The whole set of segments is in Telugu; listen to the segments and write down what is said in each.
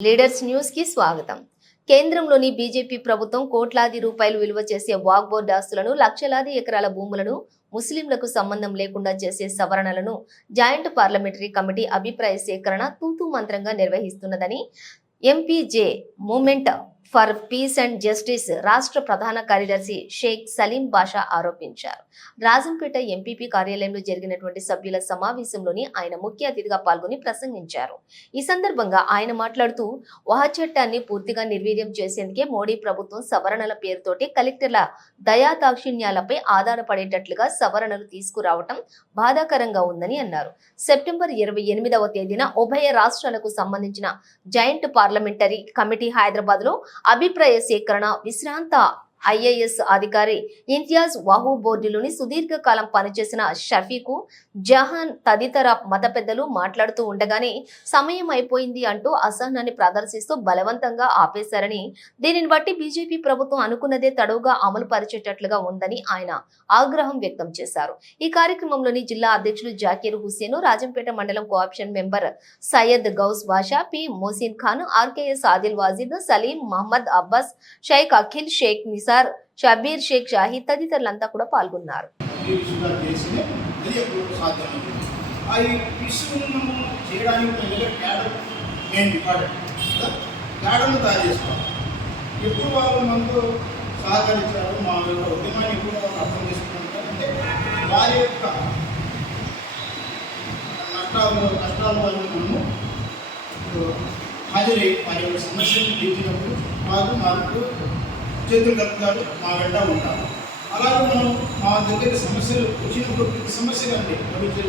లీడర్స్ న్యూస్కి స్వాగతం. కేంద్రంలోని బీజేపీ ప్రభుత్వం కోట్లాది రూపాయలు విలువ చేసే వాగ్బోర్డ్ ఆస్తులను లక్షలాది ఎకరాల భూములను ముస్లింలకు సంబంధం లేకుండా చేసే సవరణలను జాయింట్ పార్లమెంటరీ కమిటీ అభిప్రాయ సేకరణ తూతూ మంత్రంగా నిర్వహిస్తున్నదని MPJ movement for peace and justice రాష్ట్ర ప్రధాన కార్యదర్శి షేక్ సలీం బాషా ఆరోపించారు. రాజంపేట ఎంపీపీ కార్యాలయంలో జరిగినటువంటి సభ్యుల సమావేశంలోని ఆయన ముఖ్య అతిథిగా పాల్గొని ప్రసంగించారు. ఈ సందర్భంగా ఆయన మాట్లాడుతూ వహ చట్టాన్ని పూర్తిగా నిర్వీర్యం చేసేందుకే మోడీ ప్రభుత్వం సవరణల పేరుతోటి కలెక్టర్ల దయాదాక్షిణ్యాలపై ఆధారపడేటట్లుగా సవరణలు తీసుకురావటం బాధాకరంగా ఉందని అన్నారు. సెప్టెంబర్ ఇరవై ఎనిమిదవ తేదీన ఉభయ రాష్ట్రాలకు సంబంధించిన జాయింట్ పార్లమెంటరీ కమిటీ హైదరాబాద్లో అభిప్రాయ సేకరణ విశ్రాంత ఐఏఎస్ అధికారి ఇంతియాజ్ వాహు బోర్డులోని సుదీర్ఘకాలం పనిచేసిన షఫీకు జహాన్ తదితర మత పెద్దలు మాట్లాడుతూ ఉండగానే సమయం అయిపోయింది అంటూ అసహనాన్ని ప్రదర్శిస్తూ బలవంతంగా ఆపేశారని దీనిని బట్టి బీజేపీ ప్రభుత్వం అనుకున్నదే తడవుగా అమలు పరిచేటట్లుగా ఉందని ఆయన ఆగ్రహం వ్యక్తం చేశారు. ఈ కార్యక్రమంలోని జిల్లా అధ్యక్షులు జాకీర్ హుస్సేన్ రాజంపేట మండలం cooption member Syed Ghouse Basha P Mohsin Khan RKS Adil Wajid Salim Mohammed Abbas Shaik Akhil Shaik Nisar Shabbir Shaik Shahi తదితరులంతా కూడా పాల్గొన్నారు. ఎప్పుడు వాళ్ళు మనకు సహకరించారు మా యొక్క ఉద్యమాన్ని అర్థం వారి యొక్క నష్టాలు మనము హాజరై వారి యొక్క సమస్యను తీర్చినప్పుడు మాకు మాకు చేతులు కలుపుతాడు మా వెంట ఉంటారు. అలాగే మనం మా దగ్గర సమస్యలు వచ్చినప్పుడు ప్రతి సమస్య అండి సమస్య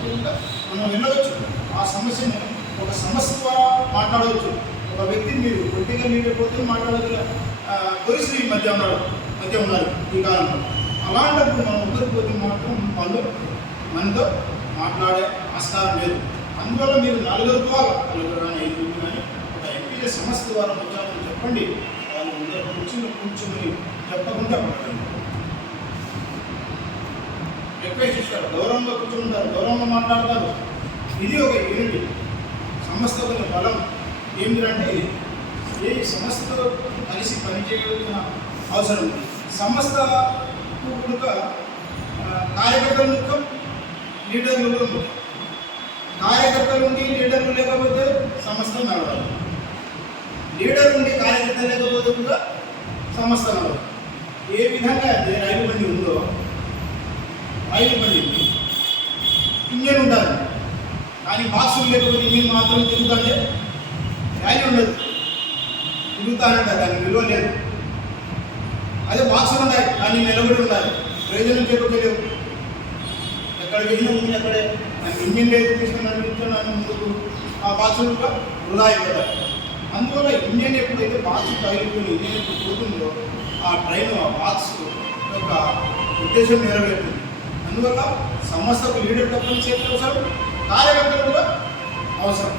కూడా మనం వెళ్ళవచ్చు ఆ సమస్యను ఒక సమస్య ద్వారా మాట్లాడవచ్చు. ఒక వ్యక్తిని మీరు పొలిటికల్ మీరు పోతే మాట్లాడగల పరిస్థితి ఈ మధ్య ఉన్నారు మధ్య ఉన్నారు ఈ కాలంలో. అలాంటప్పుడు మనం ఒకరిపోతే మాత్రం వాళ్ళు మనతో మాట్లాడే ఆస్కారం లేదు. అందువల్ల మీరు నలుగురు ద్వారా నలుగురు కానీ ఐదుగురు కానీ ఒక ఎంపీల సమస్య ద్వారా వచ్చామని చెప్పండి. కూర్చుని చెప్పకుండా పడండి రిక్వెస్ట్ ఇస్తారు గౌరవంగా కూర్చుంటారు. గౌరవంగా మాట్లాడతారు. ఇది ఒక యూనిటీ. సంస్థ ఒక బలం ఏమిటంటే ఏ సంస్థతో కలిసి పనిచేయవలసిన అవసరం ఉంది సంస్థ కనుక కార్యకర్తలు ముఖ్యం లీడర్లు కూడా ముఖ్యం. కార్యకర్తలు ఉండి లీడర్లు లేకపోతే సంస్థ నడవాలి లీడర్ ఉండి కార్యకర్త లేకపోతే కూడా సంస్థ ఏ విధంగా అయితే రైలు బండి ఉందో రైలు బండి ఇంజన్ ఉండాలి కానీ బాక్సులు లేకపోతే ఇంజన్ మాత్రం తిరుగుతుంటే రైలు ఉండదు. తిరుగుతానంట దాని విలువ లేదు. అదే బాక్సులు ఉన్నాయి కానీ నిలబడి ఉండాలి. ప్రయోజనం చెప్పలేవు ఎక్కడ వెళ్ళినా ఉంది అక్కడే. నాకు ఇంజిన్ లేదు తీసుకున్నాను ముందుకు ఆ బాక్సులు కూడా వృధా అయిపోతాయి. అందువల్ల ఇండియన్ ఎప్పుడైతే బాక్స్ తగిలిపోయి ఇండియన్ ఎప్పుడు పోతుందో ఆ ట్రైన్ ఆ బాక్స్ యొక్క ఉద్దేశం నెరవేరుతుంది. అందువల్ల సంస్థకు లీడర్ తప్పనిసరి అవసరం కార్యకర్తలు కూడా అవసరం.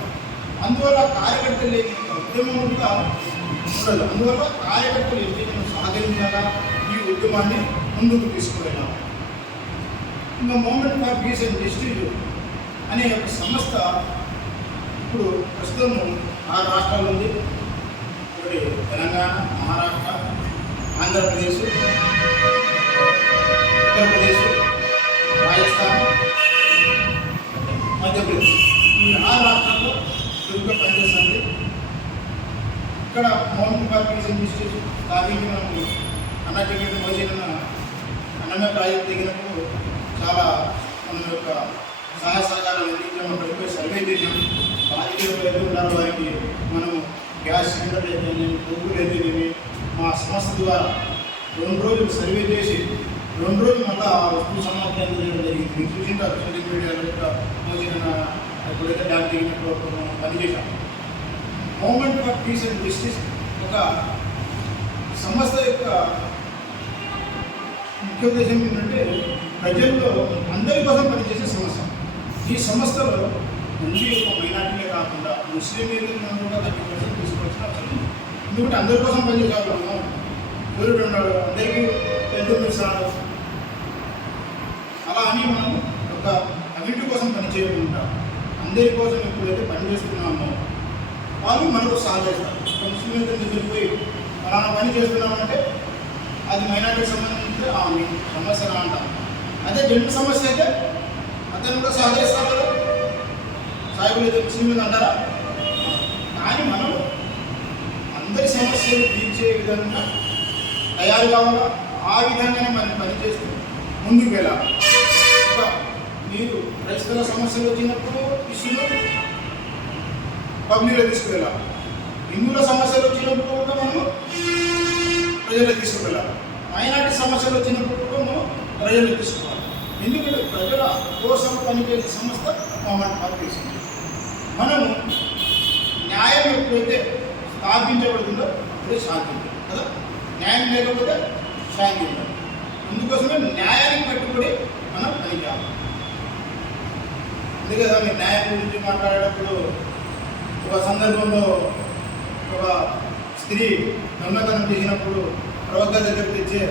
అందువల్ల కార్యకర్తలు లేని ఉద్యమం కూడా ఉండదు. అందువల్ల కార్యకర్తలు ఎన్నికలను సహకరించాలా? ఈ ఉద్యమాన్ని ముందుకు తీసుకువెళ్ళాలి? ఇంకా movement for peace and justice అనే ఒక సంస్థ ఇప్పుడు ప్రస్తుతం ఆ రాష్ట్రాలు ఉంది ఒకటి తెలంగాణ మహారాష్ట్ర ఆంధ్రప్రదేశ్ ఉత్తరప్రదేశ్ రాజస్థాన్ మధ్యప్రదేశ్. ఈ ఆరు రాష్ట్రాల్లో చురుగ్గా పనిచేస్తుంది ఇక్కడ మౌంట్ ఫర్ పీస్ అండ్ అన్న టికెట్ మోసిన అన్నమే ప్రాజెక్ట్ దిగినప్పుడు చాలా మన యొక్క సహాయ సహకారాలు అందించాము అక్కడికి సర్వే చేసాం బాధితులు ఎవరైతే వారికి. మనము గ్యాస్ సిలిండర్ అయితేనేమి డబ్బులు అయితేనేమి మా సంస్థ ద్వారా రెండు రోజులు సర్వే చేసి రెండు రోజులు మళ్ళీ ఆ వస్తువు సమాధానం చేయడం జరిగింది. మీరు చూసింటారు సోషల్ మీడియాలో కూడా ఎప్పుడైతే డ్యామ్ దిగినప్పుడు అప్పుడు మనం పనిచేసాం movement for peace and justice ఒక సంస్థ యొక్క ముఖ్య ఉద్దేశం ఏంటంటే ప్రజల్లో అందరి కోసం పనిచేసే సంస్థ. ఈ సంస్థలో ఓన్లీ ఒక మైనార్టీలే కాకుండా ముస్లిం ఏరియాలను కూడా థర్టీ పర్సెంట్ తీసుకోవాల్సిన అవసరం ఉంది ఎందుకంటే అందరి కోసం పని మనం సూర్యుడు ఉన్నాడు అందరికీ పెద్ద మిసాలు అలా అని మనం ఒక కమిటీ కోసం పనిచేయకుండా అందరి కోసం ఎప్పుడైతే పనిచేస్తున్నామో వాళ్ళు మనకు సహకరిస్తారు. ఒక ముస్లిం దగ్గరికి పోయి అలా పని చేస్తున్నామంటే అది మైనార్టీకి సంబంధించి ఆ సమస్య అంటాం. అదే జెండర్ సమస్య అయితే అతను కూడా చేస్తారు కదా సాయిబులు ఏదో ముస్లింలు అంటారా? కానీ మనం అందరి సమస్యలు తీర్చే విధంగా తయారు కావాలా? ఆ విధంగానే మనం పనిచేస్తూ ముందుకు వెళ్ళాలి. మీరు క్రైస్తవ సమస్యలు వచ్చినప్పుడు ఇష్యూలో పబ్లిక్లో తీసుకువెళ్ళాలి. హిందువుల సమస్యలు వచ్చినప్పుడు కూడా మనము ప్రజలకు తీసుకువెళ్ళాలి. మైనార్టీ సమస్యలు వచ్చినప్పుడు కూడా మనం ప్రజలకు తీసుకోవాలి ఎందుకంటే ప్రజల కోసం పనిచేసే సంస్థ గవర్నమెంట్ పనిచేసింది మనము న్యాయం ఎప్పుడైతే స్థాపించబడుతుందో అప్పుడే శాంతి కదా? న్యాయం లేకపోతే శాంతి ఉండదు అందుకోసమే న్యాయానికి కట్టుబడి మనం పనిచేయాలి. అందుకే కదా మీరు న్యాయం గురించి మాట్లాడేటప్పుడు ఒక సందర్భంలో ఒక స్త్రీ దొంగతనం చేసినప్పుడు ప్రవక్త దగ్గర తెచ్చే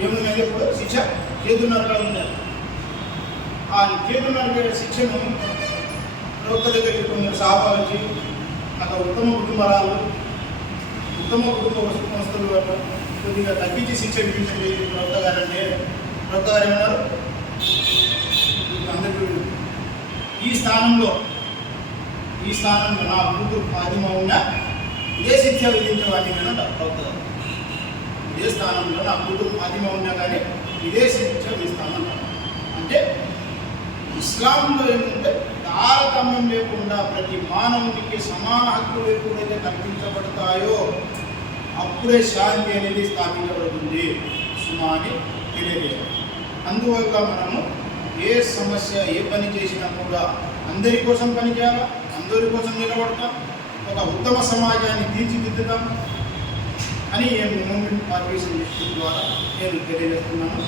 ఏముంది చెప్పప్పుడు శిక్ష. చేతున్నరగా ఉన్నారు ఆ చేతున్నర శిక్షను ప్రవక్త దగ్గరికి కొందరు సాహా వచ్చి ఉత్తమ కుటుంబరాలు ఉత్తమ కుటుంబ సంస్థలు కొద్దిగా తగ్గించి శిక్ష విధించండి. ప్రవక్త గారు అంటే ప్రవక్త గారు ఏమన్నారు? అందరికీ ఈ స్థానంలో ఈ స్థానంలో నా కూతురు ఆదిమ ఉన్న ఇదే శిక్ష విధించేవాడిని నేను అంటారు ప్రవక్త గారు. ఇదే స్థానంలో నా కూతురు ఫాతిమ ఉన్నా కానీ ఇదే శిక్ష విధిస్తానంటారు అంటే ఇస్లాంలో ఏముంటే తారతమ్యం లేకుండా ప్రతి మానవునికి సమాన హక్కులు ఎప్పుడైతే కల్పించబడతాయో అప్పుడే శాంతి అనేది స్థాపించబడుతుంది. సుమా అని తెలియజేయాలి అందువల్ల మనము ఏ సమస్య ఏ పని చేసినా కూడా అందరి కోసం పనిచేయాలా? అందరి కోసం నిలబడతాం? ఒక ఉత్తమ సమాజాన్ని తీర్చిదిద్దుతాం? అని మూమెంట్ పార్టీషన్ ద్వారా నేను తెలియజేస్తున్నాను.